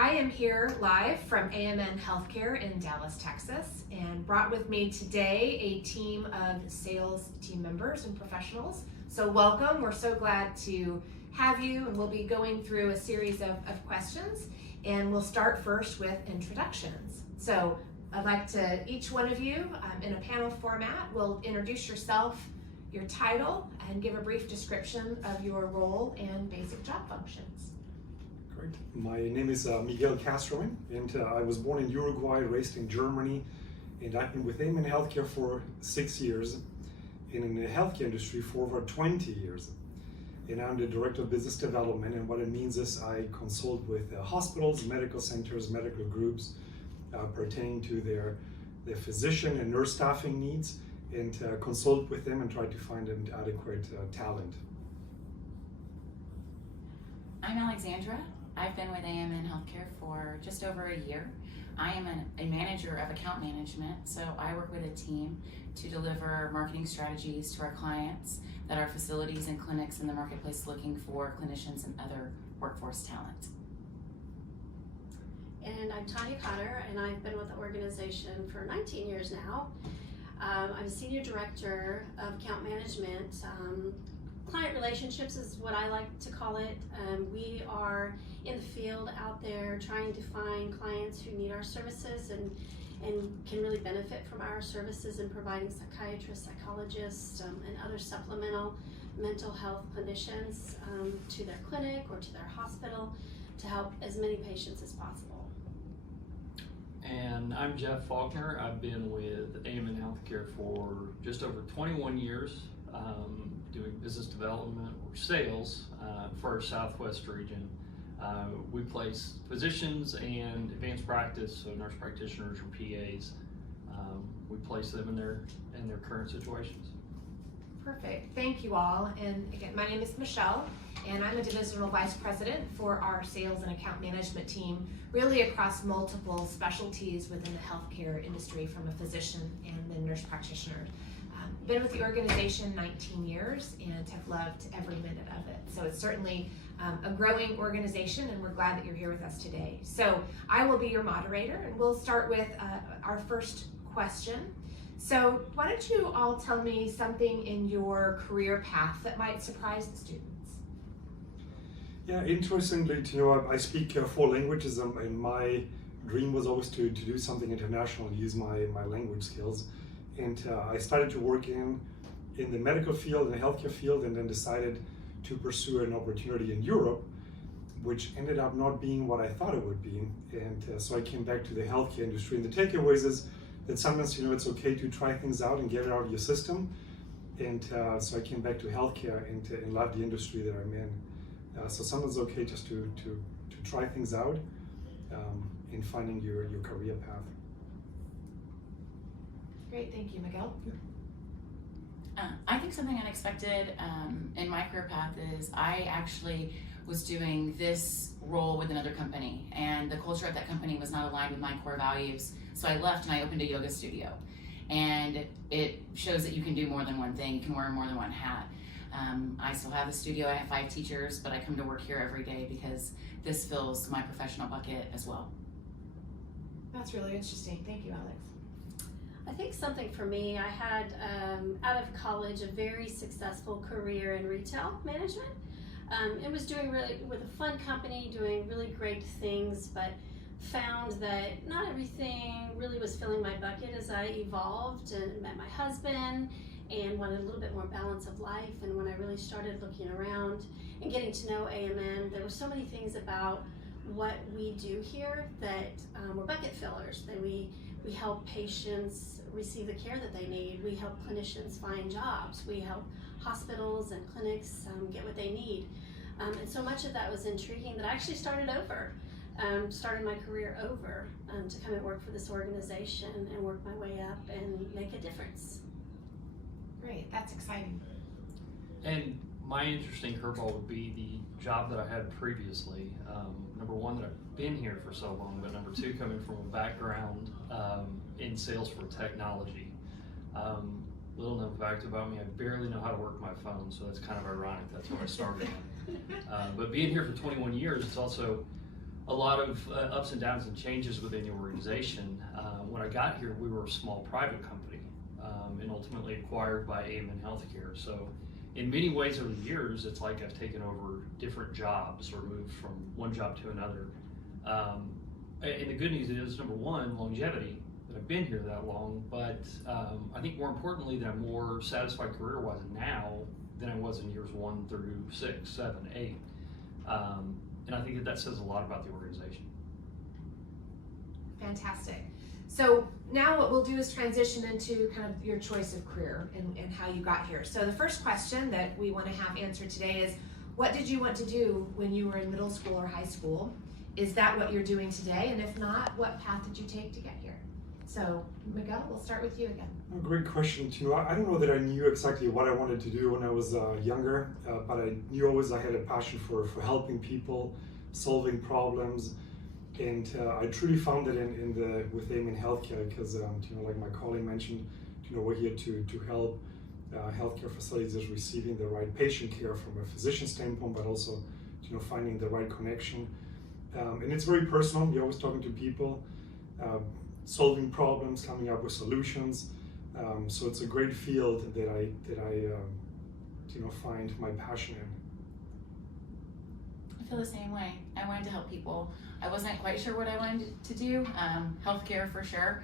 I am here live from AMN Healthcare in Dallas, Texas, and brought with me today a team of sales team members and professionals. So welcome, we're so glad to have you, and we'll be going through a series of questions, and we'll start first with introductions. So I'd like to, each one of you in a panel format will introduce yourself, your title, and give a brief description of your role and basic job functions. Great. My name is Miguel Castro, and I was born in Uruguay, raised in Germany, and I've been with AMN Healthcare for 6 years, and in the healthcare industry for over 20 years. And I'm the Director of Business Development, and what it means is I consult with hospitals, medical centers, medical groups pertaining to their physician and nurse staffing needs, and consult with them and try to find an adequate talent. I'm Alexandra. I've been with AMN Healthcare for just over a year. I am a manager of account management, so I work with a team to deliver marketing strategies to our clients that are facilities and clinics in the marketplace looking for clinicians and other workforce talent. And I'm Tanya Cotter, and I've been with the organization for 19 years now. I'm a senior director of account management. Client relationships is what I like to call it. We are in the field out there trying to find clients who need our services and can really benefit from our services in providing psychiatrists, psychologists, and other supplemental mental health clinicians to their clinic or to their hospital to help as many patients as possible. And I'm Jeff Faulkner. I've been with AMN Healthcare for just over 21 years, doing business development or sales for our Southwest region. We place physicians and advanced practice, so nurse practitioners or PAs. We place them in their current situations. Perfect, thank you all. And again, my name is Michelle, and I'm a divisional vice president for our sales and account management team, really across multiple specialties within the healthcare industry, from a physician and then nurse practitioner. Been with the organization 19 years and have loved every minute of it. So it's certainly a growing organization, and we're glad that you're here with us today. So I will be your moderator, and we'll start with our first question. So why don't you all tell me something in your career path that might surprise the students? Yeah, interestingly, I speak 4 languages, and my dream was always to do something international, use my language skills. And I started to work in the medical field, in the healthcare field, and then decided to pursue an opportunity in Europe, which ended up not being what I thought it would be. And so I came back to the healthcare industry. And the takeaways is that sometimes, it's okay to try things out and get it out of your system. And so I came back to healthcare and love the industry that I'm in. So sometimes it's okay just to try things out in finding your career path. Great, thank you, Miguel. I think something unexpected in my career path is I actually was doing this role with another company, and the culture at that company was not aligned with my core values. So I left and I opened a yoga studio. And it shows that you can do more than one thing, you can wear more than one hat. I still have a studio, I have 5 teachers, but I come to work here every day because this fills my professional bucket as well. That's really interesting, thank you, Alex. I think something for me, I had out of college a very successful career in retail management. It was doing really with a fun company, doing really great things, but found that not everything really was filling my bucket as I evolved and met my husband and wanted a little bit more balance of life. And when I really started looking around and getting to know AMN, there were so many things about what we do here that were bucket fillers, that we help patients receive the care that they need. We help clinicians find jobs. We help hospitals and clinics get what they need. And so much of that was intriguing that I actually started over, started my career over to come and work for this organization and work my way up and make a difference. Great, that's exciting. And my interesting curveball would be the job that I had previously. Number one, that I've been here for so long, but number 2, coming from a background in sales for technology. Little known fact about me, I barely know how to work my phone, so that's kind of ironic. That's what I started on. But being here for 21 years, it's also a lot of ups and downs and changes within the organization. When I got here, we were a small private company and ultimately acquired by AMN Healthcare. So in many ways over the years, it's like I've taken over different jobs or moved from one job to another. And the good news is, number one, longevity, that I've been here that long, but I think more importantly that I'm more satisfied career-wise now than I was in years 1 through 6, 7, 8. And I think that says a lot about the organization. Fantastic. So now what we'll do is transition into kind of your choice of career and how you got here. So the first question that we want to have answered today is, what did you want to do when you were in middle school or high school? Is that what you're doing today? And if not, what path did you take to get here? So Miguel, we'll start with you again. A great question too. I don't know that I knew exactly what I wanted to do when I was younger, but I knew always I had a passion for helping people, solving problems. And I truly found it with AMN Healthcare because, like my colleague mentioned, we're here to help healthcare facilities receiving the right patient care from a physician standpoint, but also, finding the right connection. And it's very personal. You're always talking to people, solving problems, coming up with solutions. So it's a great field that I find my passion in. I feel the same way. I wanted to help people. I wasn't quite sure what I wanted to do. Healthcare for sure.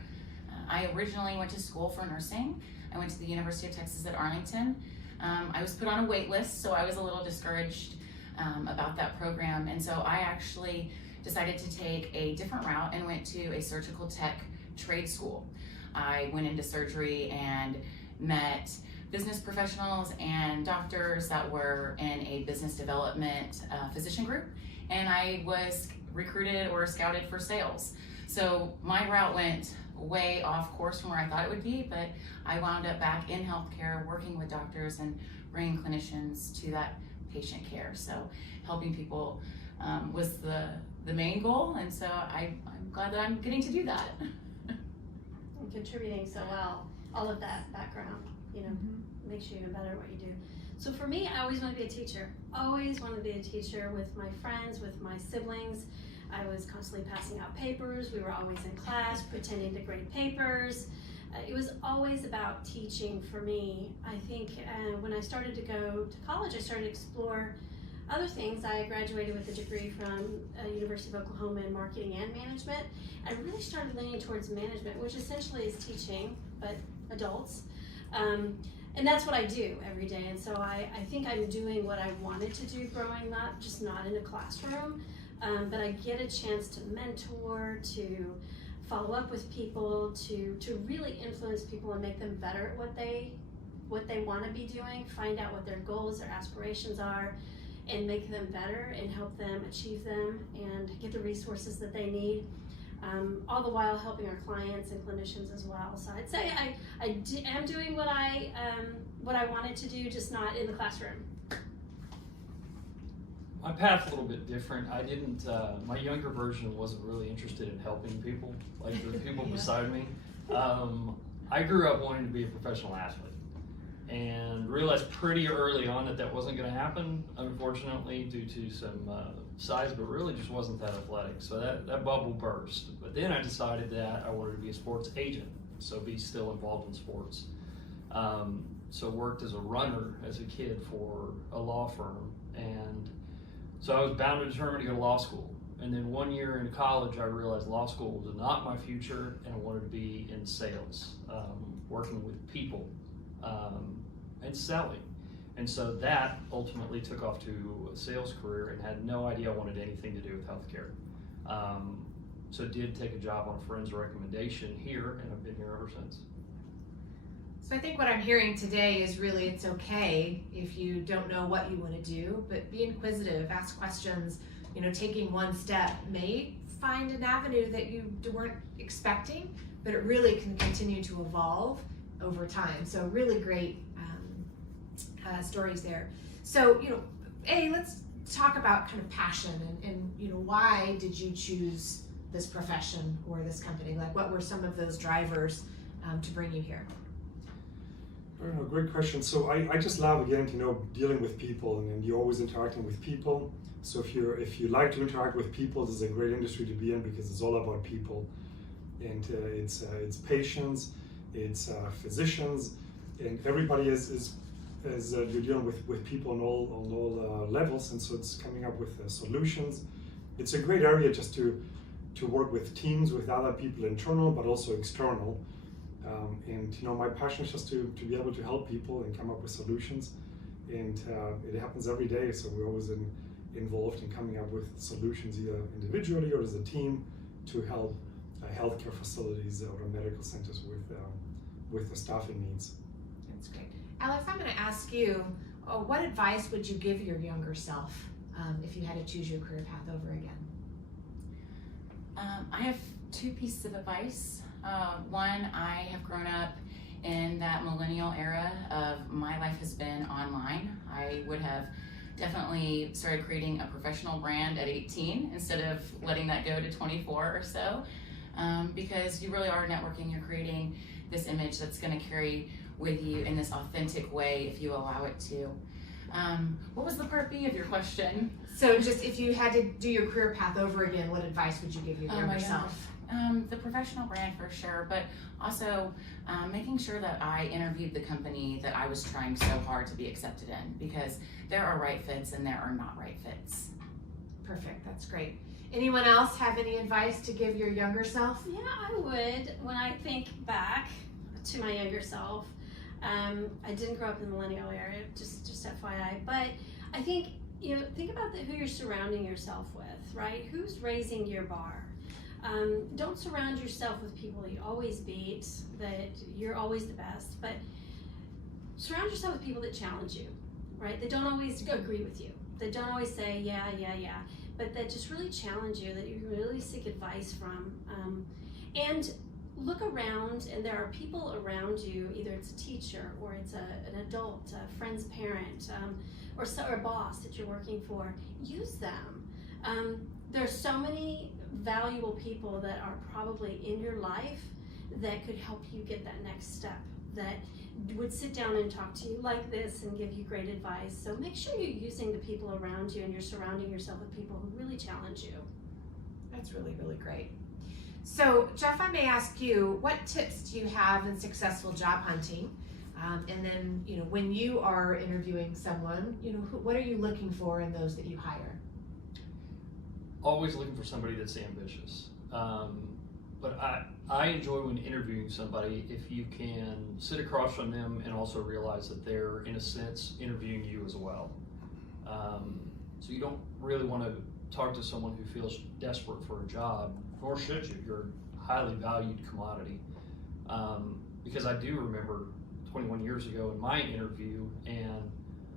I originally went to school for nursing. I went to the University of Texas at Arlington. I was put on a wait list, so I was a little discouraged about that program. And so I actually decided to take a different route and went to a surgical tech trade school. I went into surgery and met business professionals and doctors that were in a business development physician group, and I was recruited or scouted for sales. So my route went way off course from where I thought it would be, but I wound up back in healthcare working with doctors and bringing clinicians to that patient care. So helping people was the main goal, and so I'm glad that I'm getting to do that. And contributing so well, all of that background, makes you even better at what you do. So for me, I always wanted to be a teacher. Always wanted to be a teacher with my friends, with my siblings. I was constantly passing out papers. We were always in class, pretending to grade papers. It was always about teaching for me. I think when I started to go to college, I started to explore other things. I graduated with a degree from University of Oklahoma in marketing and management. I really started leaning towards management, which essentially is teaching, but adults. And that's what I do every day. And so I think I'm doing what I wanted to do growing up, just not in a classroom. But I get a chance to mentor, to follow up with people, to really influence people and make them better at what they want to be doing, find out what their goals, their aspirations are, and make them better and help them achieve them and get the resources that they need. All the while helping our clients and clinicians as well. So I'd say I am doing what I wanted to do, just not in the classroom. My path's a little bit different. I didn't, my younger version wasn't really interested in helping people, like the people beside me. I grew up wanting to be a professional athlete and realized pretty early on that wasn't going to happen, unfortunately, due to some size, but really just wasn't that athletic. So that bubble burst. But then I decided that I wanted to be a sports agent, so be still involved in sports. So worked as a runner as a kid for a law firm, and so I was bound and determined to go to law school. And then 1 year in college, I realized law school was not my future, and I wanted to be in sales, working with people, and selling. And so that ultimately took off to a sales career and had no idea I wanted anything to do with healthcare. So did take a job on a friend's recommendation here, and I've been here ever since. So I think what I'm hearing today is really it's okay if you don't know what you want to do, but be inquisitive, ask questions. Taking one step may find an avenue that you weren't expecting, but it really can continue to evolve over time. So really great stories there. So, let's talk about kind of passion and why did you choose this profession or this company? Like, what were some of those drivers to bring you here? I don't know, great question. So I just love, again, dealing with people, and you're always interacting with people. So if you like to interact with people, this is a great industry to be in because it's all about people, and it's patients, it's physicians, and everybody is you're dealing with people on all levels, and so it's coming up with solutions. It's a great area just to work with teams, with other people, internal but also external. And my passion is just to be able to help people and come up with solutions, and it happens every day. So we're always involved in coming up with solutions, either individually or as a team, to help healthcare facilities or medical centers with the staffing needs. That's great. Alex, I'm going to ask you, what advice would you give your younger self if you had to choose your career path over again? I have two pieces of advice. One, I have grown up in that millennial era of my life has been online. I would have definitely started creating a professional brand at 18 instead of letting that go to 24 or so, because you really are networking. You're creating this image that's going to carry with you in this authentic way if you allow it to. What was the part B of your question? So just if you had to do your career path over again, what advice would you give your younger self? The professional brand for sure, but also making sure that I interviewed the company that I was trying so hard to be accepted in, because there are right fits and there are not right fits. Perfect, that's great. Anyone else have any advice to give your younger self? Yeah, I would. When I think back to my younger self, I didn't grow up in the millennial era, just FYI, but I think, think about who you're surrounding yourself with, right? Who's raising your bar? Don't surround yourself with people that you always beat, that you're always the best, but surround yourself with people that challenge you, right? They don't always agree with you. They don't always say, yeah, but that just really challenge you, that you can really seek advice from. And look around, and there are people around you, either it's a teacher or it's an adult, a friend's parent, or a boss that you're working for. Use them. There's so many valuable people that are probably in your life that could help you get that next step, that would sit down and talk to you like this and give you great advice. So make sure you're using the people around you and you're surrounding yourself with people who really challenge you. That's really, really great. So Jeff, I may ask you, what tips do you have in successful job hunting? And then, when you are interviewing someone, what are you looking for in those that you hire? Always looking for somebody that's ambitious. But I enjoy when interviewing somebody if you can sit across from them and also realize that they're, in a sense, interviewing you as well. So you don't really want to talk to someone who feels desperate for a job, nor should you. You're a highly valued commodity. Because I do remember 21 years ago in my interview, and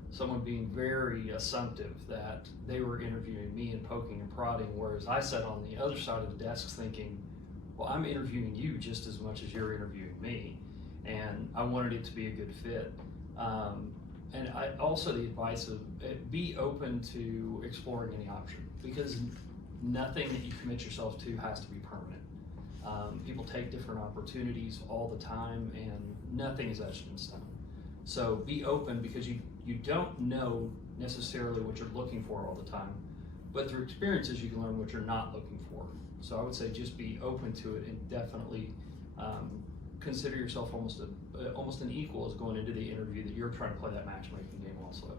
someone being very assumptive that they were interviewing me and poking and prodding, whereas I sat on the other side of the desk thinking, well, I'm interviewing you just as much as you're interviewing me, and I wanted it to be a good fit. And I also, the advice of be open to exploring any option, because nothing that you commit yourself to has to be permanent. People take different opportunities all the time, and nothing is etched in stone. So be open, because you don't know necessarily what you're looking for all the time, but through experiences you can learn what you're not looking for. So I would say just be open to it, and definitely consider yourself almost an equal as going into the interview, that you're trying to play that matchmaking game also.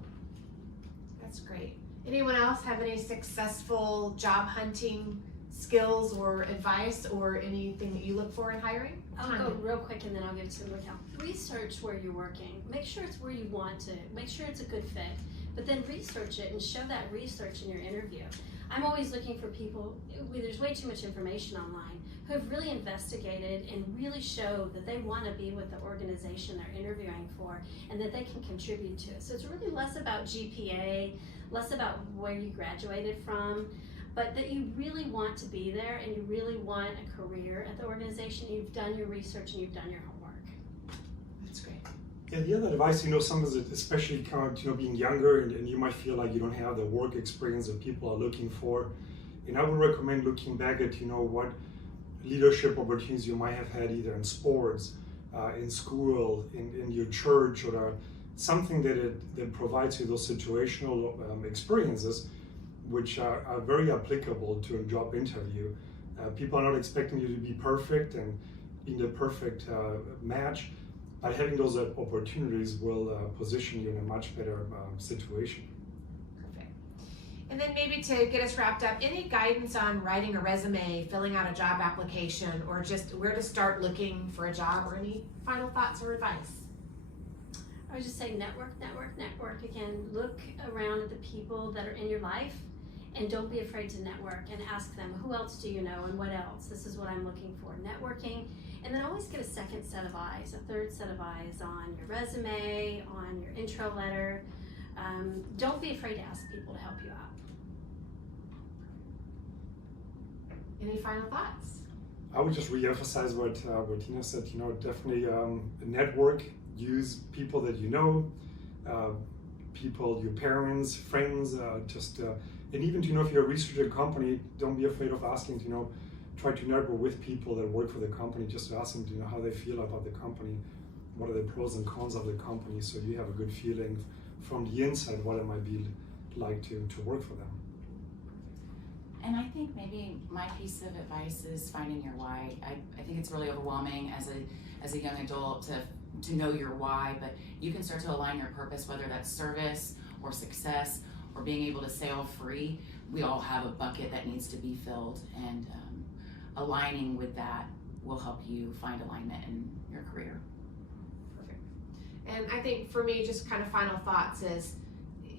That's great. Anyone else have any successful job hunting skills or advice or anything that you look for in hiring? I'll go real quick and then I'll give it to Raquel. Research where you're working. Make sure it's where you want to. Make sure it's a good fit. But then research it and show that research in your interview. I'm always looking for people, there's way too much information online, who have really investigated and really show that they want to be with the organization they're interviewing for and that they can contribute to it. So it's really less about GPA, less about where you graduated from, but that you really want to be there and you really want a career at the organization. You've done your research and you've done your homework. That's great. Yeah, the other advice, sometimes, especially being younger, and you might feel like you don't have the work experience that people are looking for. And I would recommend looking back at, what leadership opportunities you might have had either in sports in school, in your church, or something that provides you those situational experiences which are very applicable to a job interview. People are not expecting you to be perfect and in the perfect match, but having those opportunities will position you in a much better situation. Perfect. And then maybe to get us wrapped up, any guidance on writing a resume, filling out a job application, or just where to start looking for a job, or any final thoughts or advice? I would just say network. Again, look around at the people that are in your life, and don't be afraid to network and ask them, who else do you know and what else? This is what I'm looking for. Networking, and then always get a second set of eyes, a third set of eyes on your resume, on your intro letter. Don't be afraid to ask people to help you out. Any final thoughts? I would just re-emphasize what Tina said. Definitely network. Use people that you know, people, your parents, friends. And even if you're a researcher company, don't be afraid of asking. Try to network with people that work for the company. Just to ask them, how they feel about the company. What are the pros and cons of the company, so you have a good feeling from the inside what it might be like to work for them. And I think maybe my piece of advice is finding your why. I think it's really overwhelming as a young adult to know your why, but you can start to align your purpose, whether that's service or success or being able to sail free. We all have a bucket that needs to be filled, and aligning with that will help you find alignment in your career. Perfect. And I think for me, just kind of final thoughts is,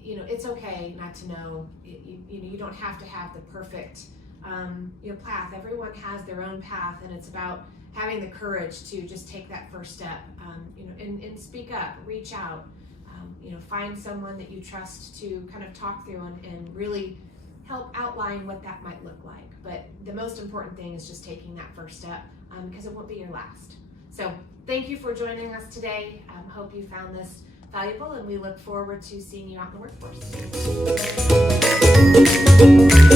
it's okay not to know. You don't have to have the perfect path. Everyone has their own path, and it's about having the courage to just take that first step, and speak up, reach out, find someone that you trust to kind of talk through and really help outline what that might look like. But the most important thing is just taking that first step, because it won't be your last. So thank you for joining us today. Hope you found this valuable, and we look forward to seeing you out in the workforce.